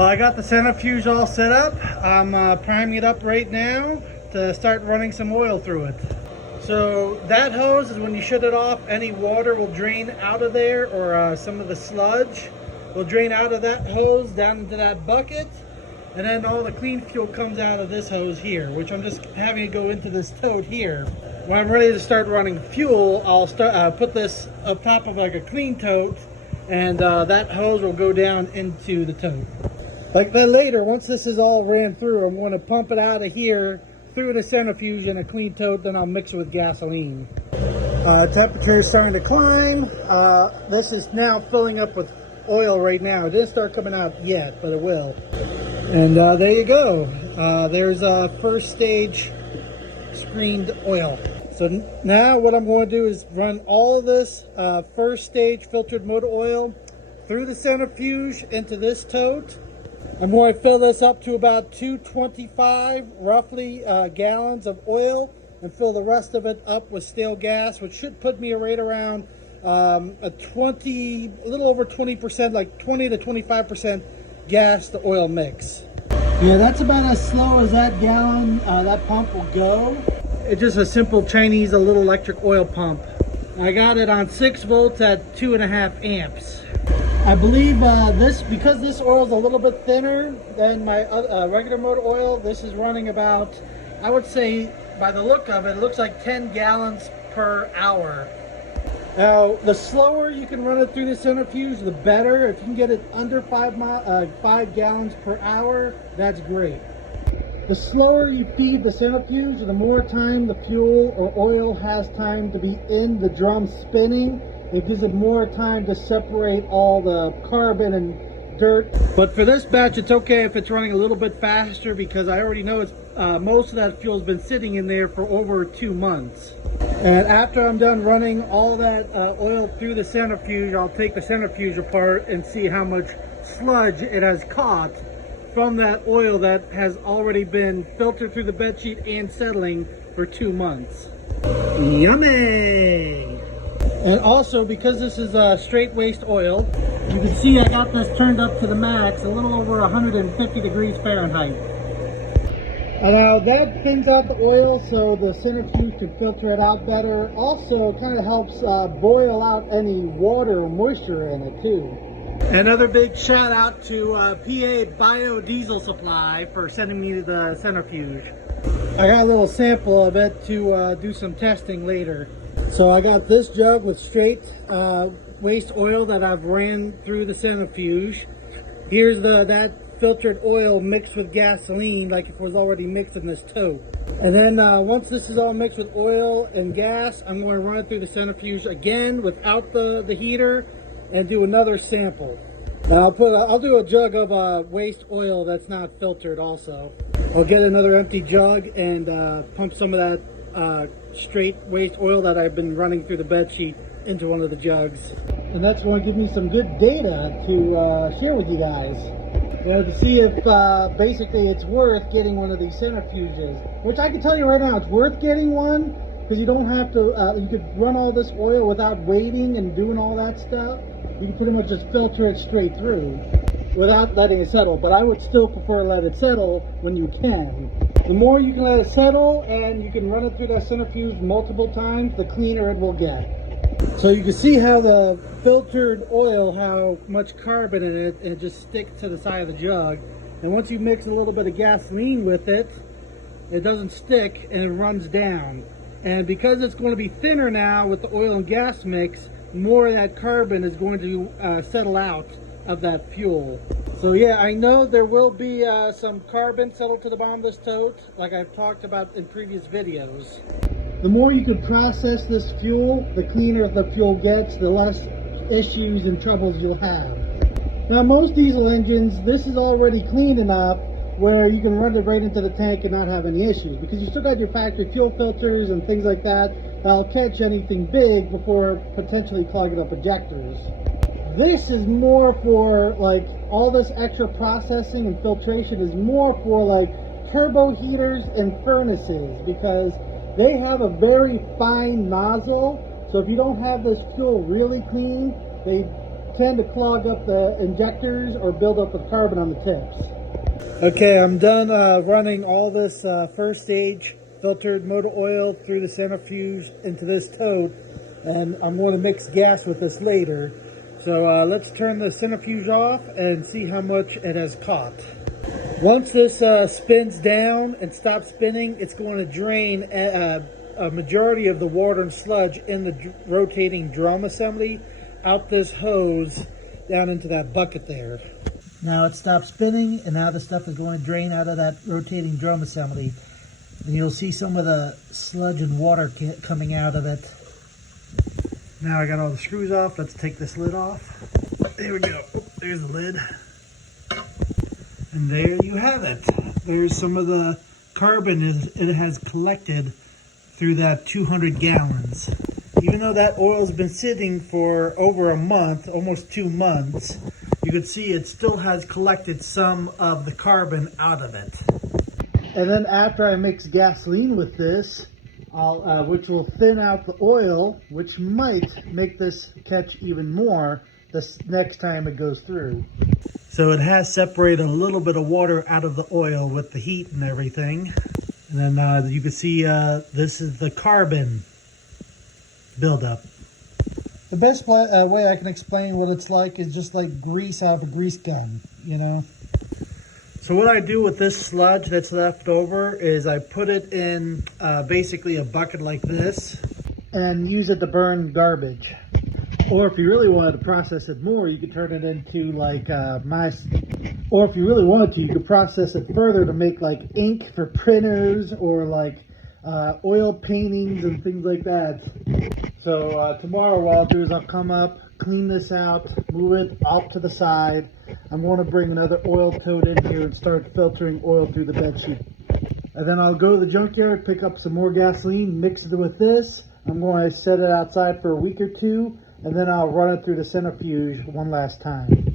Well, I got the centrifuge all set up. I'm priming it up right now to start running some oil through it. So that hose is when you shut it off, any water will drain out of there, or some of the sludge will drain out of that hose down into that bucket. And then all the clean fuel comes out of this hose here, which I'm just having it go into this tote here. When I'm ready to start running fuel, I'll start put this up top of like a clean tote, and that hose will go down into the tote. Like then later, once this is all ran through, I'm going to pump it out of here through the centrifuge in a clean tote, then I'll mix it with gasoline. Temperature is starting to climb. This is now filling up with oil right now. It didn't start coming out yet, but it will. And there you go. There's first stage screened oil. So now what I'm going to do is run all of this first stage filtered motor oil through the centrifuge into this tote. I'm going to fill this up to about 225 roughly gallons of oil, and fill the rest of it up with stale gas, which should put me right around a little over 20%, like 20 to 25% gas to oil mix. Yeah, that's about as slow as that gallon, that pump will go. It's just a simple Chinese little electric oil pump. I got it on 6 volts at 2.5 amps. I believe because this oil is a little bit thinner than my regular motor oil, this is running about, I would say, by the look of it, it looks like 10 gallons per hour. Now, the slower you can run it through the centrifuge, the better. If you can get it under 5 gallons per hour, that's great. The slower you feed the centrifuge, the more time the fuel or oil has time to be in the drum spinning. It gives it more time to separate all the carbon and dirt. But for this batch, it's okay if it's running a little bit faster, because I already know it's most of that fuel has been sitting in there for over 2 months. And after I'm done running all that oil through the centrifuge, I'll take the centrifuge apart and see how much sludge it has caught from that oil that has already been filtered through the bedsheet and settling for 2 months. Yummy! And also, because this is straight waste oil, you can see I got this turned up to the max, a little over 150 degrees Fahrenheit. Now that thins out the oil so the centrifuge can filter it out better. Also, kind of helps boil out any water or moisture in it too. Another big shout out to PA Biodiesel Supply for sending me the centrifuge. I got a little sample of it to do some testing later. So I got this jug with straight waste oil that I've ran through the centrifuge. Here's that filtered oil mixed with gasoline, like if it was already mixed in this tote. And then once this is all mixed with oil and gas, I'm going to run it through the centrifuge again without the heater and do another sample. I'll do a jug of waste oil that's not filtered also. I'll get another empty jug and pump some of that straight waste oil that I've been running through the bedsheet into one of the jugs. And that's going to give me some good data to share with you guys. To see if basically it's worth getting one of these centrifuges. Which I can tell you right now, it's worth getting one, because you don't have to, you could run all this oil without waiting and doing all that stuff. You can pretty much just filter it straight through without letting it settle. But I would still prefer to let it settle when you can. The more you can let it settle and you can run it through that centrifuge multiple times, the cleaner it will get. So you can see how the filtered oil, how much carbon in it, and it just sticks to the side of the jug. And once you mix a little bit of gasoline with it, it doesn't stick and it runs down. And because it's going to be thinner now with the oil and gas mix, more of that carbon is going to settle out of that fuel. So yeah, I know there will be some carbon settled to the bottom of this tote, like I've talked about in previous videos. The more you can process this fuel, the cleaner the fuel gets, the less issues and troubles you'll have. Now most diesel engines, this is already clean enough where you can run it right into the tank and not have any issues, because you still got your factory fuel filters and things like that that'll catch anything big before potentially clogging up ejectors. This is more for like all this extra processing and filtration is more for like turbo heaters and furnaces, because they have a very fine nozzle. So if you don't have this fuel really clean, they tend to clog up the injectors or build up with carbon on the tips. Okay, I'm done running all this first stage filtered motor oil through the centrifuge into this tote, and I'm going to mix gas with this later. So let's turn the centrifuge off and see how much it has caught. Once this spins down and stops spinning, it's going to drain a majority of the water and sludge in the rotating drum assembly out this hose down into that bucket there. Now it stopped spinning, and now the stuff is going to drain out of that rotating drum assembly. And you'll see some of the sludge and water coming out of it. Now I got all the screws off. Let's take this lid off. There we go. Oh, there's the lid. And there you have it. There's some of the carbon it has collected through that 200 gallons. Even though that oil's been sitting for over a month, almost 2 months, you can see it still has collected some of the carbon out of it. And then after I mix gasoline with this, which will thin out the oil, which might make this catch even more this next time it goes through. So it has separated a little bit of water out of the oil with the heat and everything. And then you can see this is the carbon buildup. The best way I can explain what it's like is just like grease out of a grease gun, you know? So what I do with this sludge that's left over is I put it in basically a bucket like this and use it to burn garbage. Or if you really wanted to process it more, you could turn it into like or if you really wanted to, you could process it further to make like ink for printers or like oil paintings and things like that. So tomorrow what I'll do is I'll come up, clean this out, move it off to the side. I'm going to bring another oil tote in here and start filtering oil through the bed sheet. And then I'll go to the junkyard, pick up some more gasoline, mix it with this. I'm going to set it outside for a week or two, and then I'll run it through the centrifuge one last time.